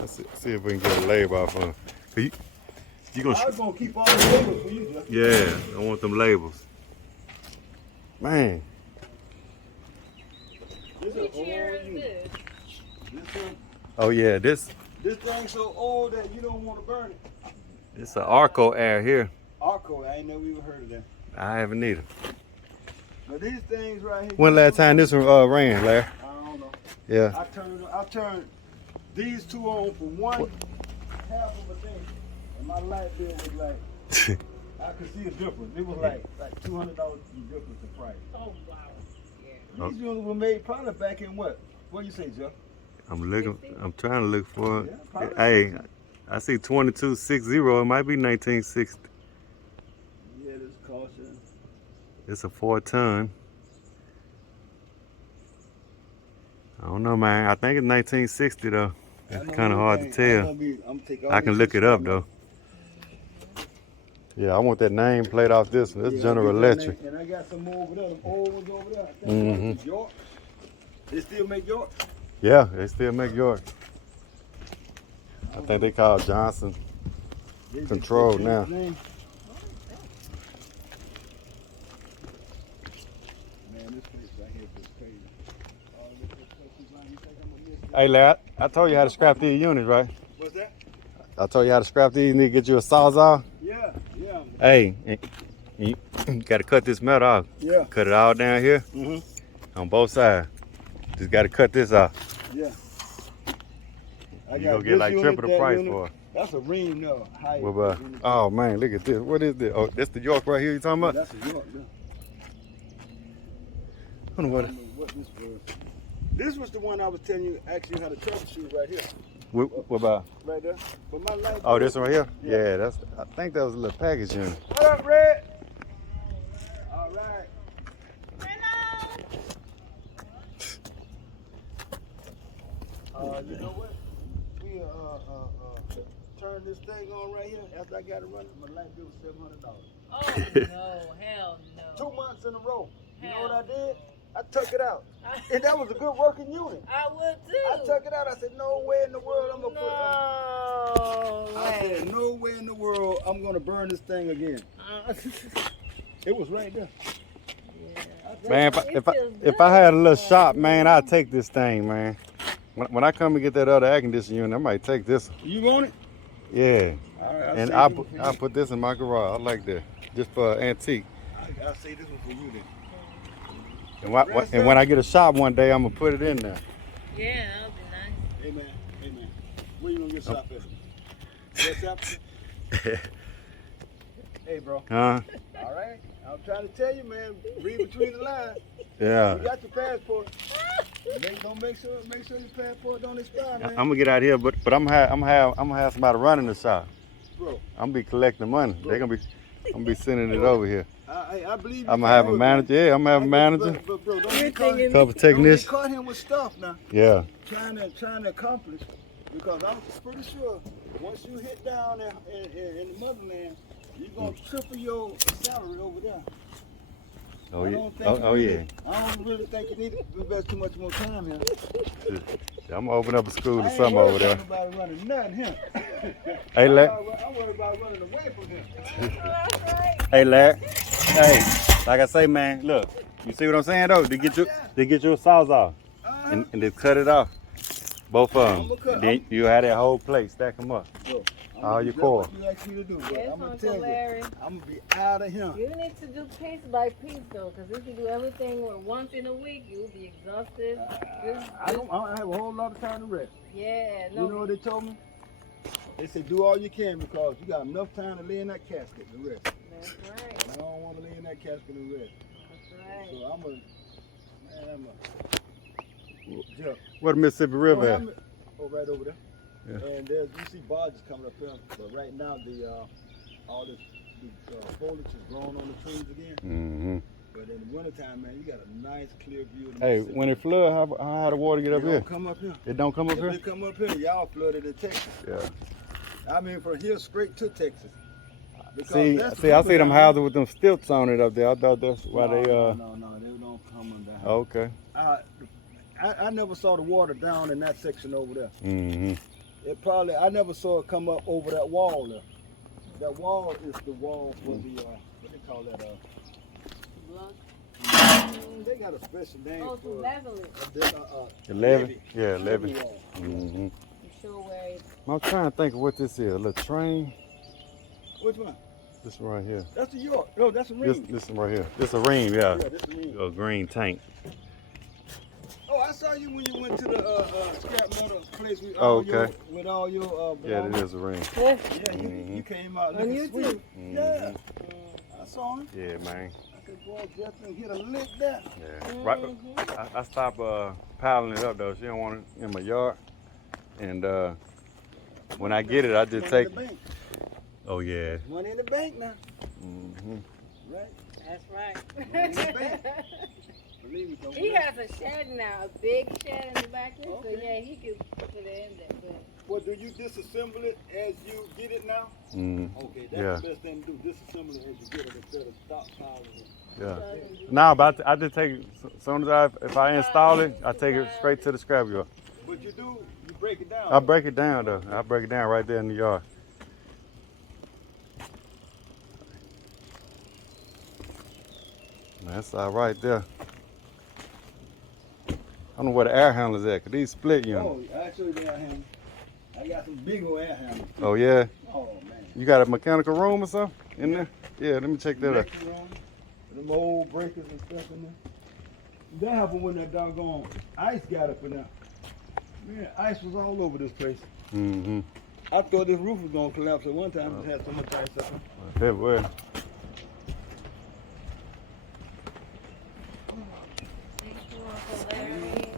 Let's see if we can get a label off of him. You gonna? I was gonna keep all the labels for you, Jeff. Yeah, I want them labels. Man. This Which year is this? Oh yeah, this thing's so old that you don't want to burn it. it's an Arco air here. Arco, I ain't never even heard of that. I haven't either. But these things right here. When last time this one ran, Larry? I don't know. Yeah. I turned these two on for one half of a day, and my light bill was like, I could see a difference. It was like $200 difference in price. Oh, wow. Yeah. These units were made probably back in what? What do you say, Jeff? I'm trying to look for it. Yeah, Hey, I see 2260. It might be 1960. Yeah, this caution. It's a 4-ton. I don't know, man. I think it's 1960 though. It's kind of hard to tell. I can look it up though. Yeah, I want that name plate off this one. That's General Electric. And I got some more over there. Them old ones over there. I think York. They still make York? Yeah, they still make York. I think they call Johnson Control now. Man, this place right here is crazy. Hey, lad, I told you how to scrap these units, right? What's that? I told you how to scrap these. You need to get you a sawzall. Yeah. Hey, you got to cut this metal off. Yeah. Cut it all down here on both sides. Just got to cut this off. Yeah. You gonna get like triple the price for it. That's a ring, no. Oh man, look at this. What is this? Oh, that's the York right here you talking about? That's a York, yeah. I don't know I don't know what this was. This was the one I was telling you actually how to troubleshoot right here. what about? Right there. But my light. Oh, this one right here? Yeah. Yeah, I think that was a little package unit. What up, Red? All right. You know what? We turn this thing on right here. After I got it running, my light bill was $700. Oh, no. Hell no. 2 months in a row. You know what I Hell. did? I took it out. And that was a good working unit. I would too. I took it out. I said, no way in the world I'm going to put it. No. I said, no way in the world I'm going to burn this thing again. It was right there. Man, if I had a little shop, man, I'd take this thing, man. When I come and get that other air conditioning unit, I might take this one. You want it? Yeah. All right, And I'll put this in my garage. I like that. Just for antique. I'll say this one for you then. And when I get a shop one day, I'm going to put it in there. Yeah, that would be nice. Hey, man. Where you going to get shop at? What's up? Hey, bro. Huh? All right. I'm trying to tell you, man. Read between the lines. Yeah. You got your passport. Make sure your passport don't expire, man. I'm gonna get out here, but I'm gonna have somebody running the shop. Bro. I'm gonna be collecting money. I'm gonna be sending it over here. I believe I'm gonna have a manager. Yeah, I'm gonna have a manager. But bro, don't get caught, Couple technicians. don't get caught him with stuff now. Yeah. Trying to accomplish, because I'm pretty sure once you hit down in the motherland, you're gonna triple your salary over there. Oh I yeah. don't think Oh yeah. I don't really think you need to invest too much more time here. I'm gonna open up a school or I ain't something worried over there. about nobody running nothing here. Hey, Larry. I'm worried about running away from him. Hey, Larry. Hey, like I say, man, look. You see what I'm saying though? They get you a sawzall and they cut it off. Both of them. And then you have that whole plate. Stack them up. Bro, All your core. what you asked me to do, bro. Yes, I'm gonna Uncle tell Larry. you, I'm gonna be out of here. You need to do piece by piece though, because if you do everything once in a week, you'll be exhausted. I don't have a whole lot of time to rest. Yeah, You know no. what they told me? They said do all you can because you got enough time to lay in that casket and rest. That's right. And I don't want to lay in that casket and rest. That's right. So I'm Jeff. Where the Mississippi River at? Right over there. Yeah. And you see barges coming up here, but right now all this foliage is growing on the trees again. Mm-hmm. But in the wintertime, man, you got a nice clear view of the Hey, Mississippi. when it flood, how high the water get up It here? don't come up here. It don't come up If here? it come up here, y'all flooded in Texas. Yeah. I mean, from here straight to Texas. Because See, that's I the see them river houses with them stilts on it up there. I thought that's why down they there. No, they don't come under that. Okay. I never saw the water down in that section over there. Mm-hmm. It probably, I never saw it come up over that wall there. That wall is the wall for the, what they call that, Block. they got a special name Oh, to for level it. The levee? Yeah, levee. wall. Mm-hmm. To show where it's. I'm trying to think of what this is. A little train. Which one? This one right here. That's a York. No, that's a ring. This one right here. This a ream, yeah. Yeah, that's a ring. A green tank. Oh, I saw you when you went to the scrap metal place with Oh, all your, okay. with all your Yeah, it is a ream. Yeah. Yeah, you came out On looking YouTube. sweet. Mhm. Yeah, I saw him. Yeah, man. I said, boy, definitely hit a lick there. Yeah. Right. I stopped piling it up though. She don't want it in my yard. And when I get it, I just take. Money in the bank. Oh yeah. Money in the bank now. Mm-hmm. Right? That's right. Money in the bank. Believe me, don't He has a shed now, a big shed in the back there. So Okay. yeah, he could put it in there. But Well, do you disassemble it as you get it now? Mm-hmm. Okay, Yeah. that's the best thing to do. Disassemble it as you get it instead of stockpiling it. Yeah. Nah, but I just take it. As soon as if I install it, I take it straight to the scrap yard. But you break it down. I break it down though. I break it down right there in the yard. That's all right there. I don't know where the air handler's at, cause these split units. Oh, actually, they are handling. I got some big old air handlers. Oh yeah. Oh, man. You got a mechanical room or something in there? Yeah, let me check that out. Them old breakers and stuff in there. That happened when that doggone ice got up in there. Man, ice was all over this place. Mm-hmm. I thought this roof was gonna collapse at one time. It had so much ice up there. That way.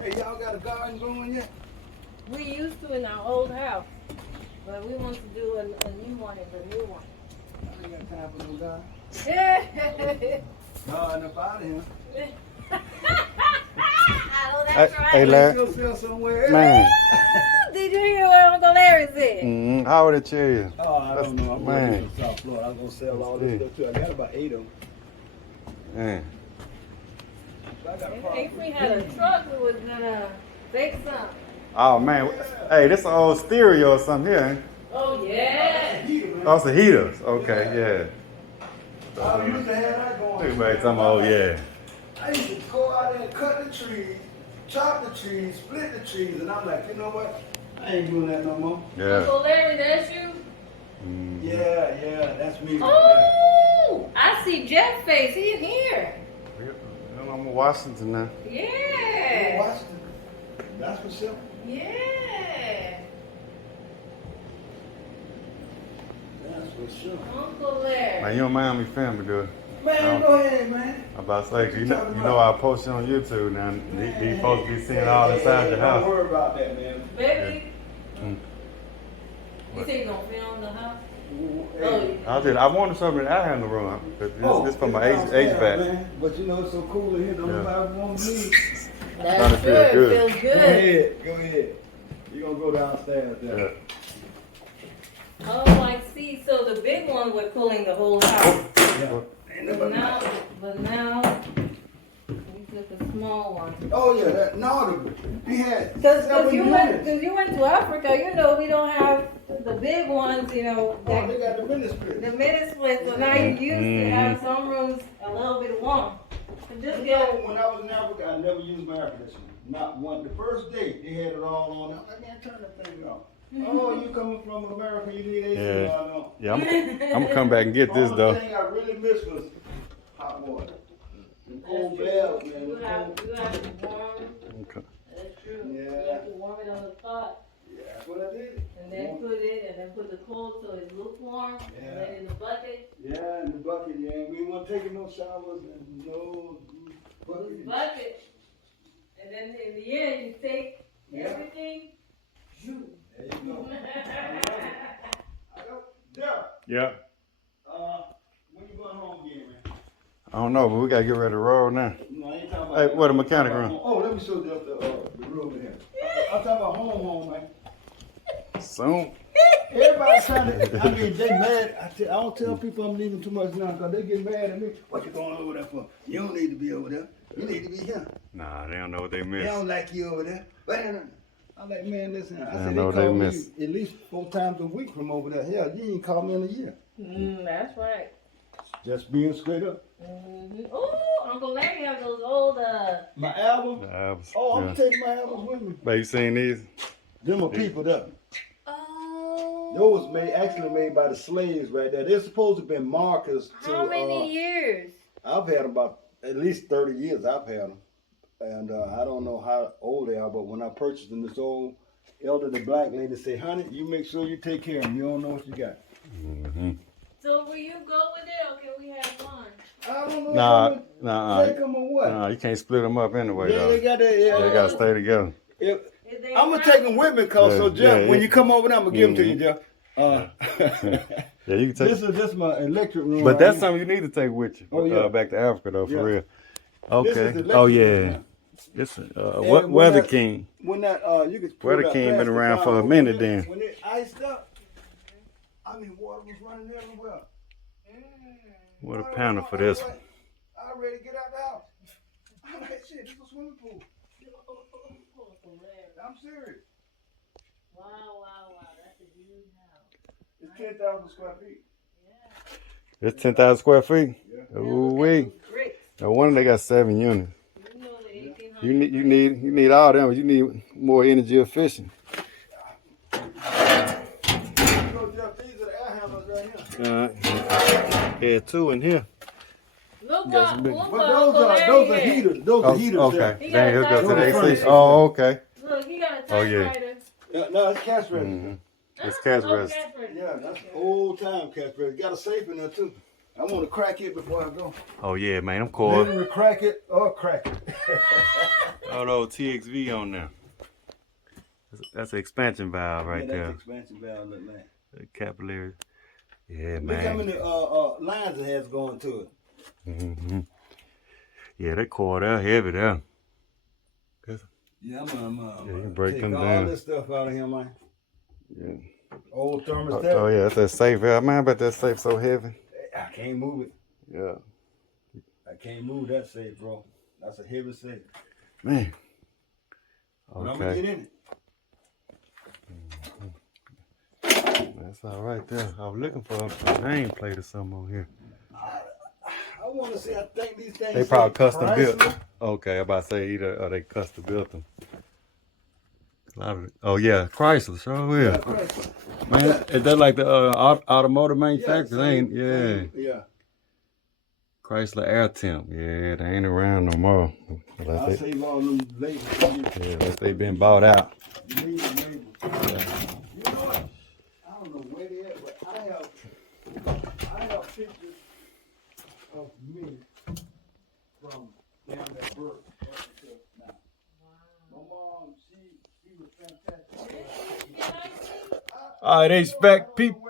Hey, y'all got a garden going yet? we used to in our old house, but we want to do a new one. It's a new one. I ain't got time for no garden. Yeah. Garden up out of here. Oh, that's right. Hey, Larry. Go sell somewhere else. Man. Did you hear what Uncle Larry said? Mm-hmm. How would it tell you? Oh, I don't know. I'm Man. going to South Florida. I'm gonna sell all this stuff too. I got about 8 of them. Man. I got If we had a truck, we was gonna bake some. Oh man. Hey, this an old stereo or something here, ain't it? Oh yeah. Oh, it's a heaters. Okay, yeah. I used to have that going. Everybody talking about, oh yeah. I used to go out there and cut the trees, chop the trees, split the trees, and I'm like, you know what? I ain't doing that no more. Yeah. Uncle Larry, that's you? Mm-hmm. Yeah, that's me. Oh, I see Jeff face. He's here. I'm in Washington now. Yeah. Washington. That's for sure. Yeah. That's for sure. Uncle Larry. Man, you don't mind me family, do it? Man, go ahead, man. I'm about to say, you know I post it on YouTube now. These folks be seeing all inside your house. Don't worry about that, man. Baby. Mm. You say you gonna film the house? Hey. Oh, I wanted something in the air handler room. This for my HVAC. Man. But you know, it's so cool in here. Don't nobody want to leave. that's Trying to feel good. good. Feels Go good. ahead. Go ahead. You're going to go downstairs there. Yeah. Oh, I see. So the big one we're pulling the whole house. Yeah. But now we took a small one. Oh, yeah. He had Because several you units. went to Africa, you know we don't have the big ones, you know. Oh, they got the ministry. The mini split, so now you used to have some rooms a little bit warm. So just You get know, when I was in Africa, I never used my air conditioner. Not one. The first day, they had it all on. I can't turn that thing off. Oh, you coming from America, you need AC. Yeah. No. Yeah, I'm gonna come back and get this The though. only thing I really miss was hot water. And cold baths, man. you have to warm. Okay. That's true. Yeah. You have to warm it on the pot. Yeah, that's what I did. And then put the cold so it's lukewarm. Yeah. And then in the bucket. Yeah, in the bucket, yeah. We weren't taking no showers and no bucket. Bucket. And then in the end you take Yeah. everything. Shoot. There you go. I go. Yeah. Yeah. When you going home again, man? I don't know, but we gotta get ready to roll now. No, I ain't talking about Hey, that. what a mechanic room. Oh, let me show you the room in here. I'm talking about home, man. Soon. Everybody's trying to, I mean, they mad. I don't tell people I'm leaving too much now because they get mad at me. What you going over there for? You don't need to be over there. You need to be here. Nah, they don't know what they They missed. don't like you over there. But I'm like, man, listen. I I said, know they they call me miss. at least 4 times a week from over there. Hell, you ain't called me in a year. That's right. Just being straight up. Oh, Uncle Larry have those old My album? Oh, I'm taking my albums with me. But you seen these? Them are people there. Oh. Those actually made by the slaves right there. They're supposed to have been markers to. How many years? I've had them about at least 30 years. I've had them. And I don't know how old they are, but when I purchased them, this old elderly black lady said, honey, you make sure you take care of them. You don't know what you got. So will you go with it or can we have one? I don't know Nah. take them or what. Nah, you can't split them up anyway, Yeah, though. they got that. They gotta stay together. I'm going to take them with me, cause so Jeff, when you come over there, I'm going to give them to you, Jeff. Yeah, you can take This is my electric room. But that's something you need to take with you. Oh, yeah. Back to Africa, though, for real. This is Okay. the Oh, electric yeah. room. It's And Weather King. When that you could pull Weather that King been plastic around out, for a but minute then. When it iced up, I mean, water was running everywhere. What a pounded for this one. I ready to get out the house. I'm like, shit, this is a swimming pool. I'm serious. Wow, that's a huge house. It's 10,000 square feet. It's 10,000 square feet. Yeah. Ooh wee. Bricks. No wonder they got 7 units. You know the 1800s. You need all them. You need more energy efficient. So, Jeff, these are the air handlers right here. Yeah, 2 in here. Look Got some big- what But Uncle those Larry are had. heaters. Those are heaters. Okay. There. He got Then a he'll go to the typewriter. AC. Oh, okay. Look, he got a Oh, yeah. typewriter. Yeah, no, it's cash register. It's cash Oh, register. cash register. Yeah, that's old time cash register. Got a safe in there too. I want to crack it before I go. Oh, yeah, man. I'm cool. Literally crack it or crack it. Oh, no, TXV on there. That's an expansion valve right Yeah, there. that's expansion valve, look man. The capillary. Yeah, Look how man. many lines it has going to it. Yeah, that core there heavy there. Yeah, I'm you break take them all down. this stuff out of here, man. Yeah. Old thermostat. Oh, yeah, that's that safe. Man, I bet that safe so heavy. I can't move it. Yeah. I can't move that safe, bro. That's a heavy safe. Man. But I'm gonna get Okay. in it. That's all right there. I was looking for a nameplate or something on here. I want to see. I think these things. They probably say custom built. Chrysler. Okay, I'm about to say either or they custom built them. A lot of oh yeah, Chrysler, sure Yeah, yeah. Chrysler. Man, is that like the automotive Yeah, manufacturers? same, Yeah. yeah. Chrysler Air Temp. Yeah, they ain't around no more. I'll Unless they, save all them labels for you. yeah, unless they been bought out. You need them labels. You know what? I don't know where they at, but I have pictures of me from down that birth up until now. My mom, she was fantastic. All right, HVAC people.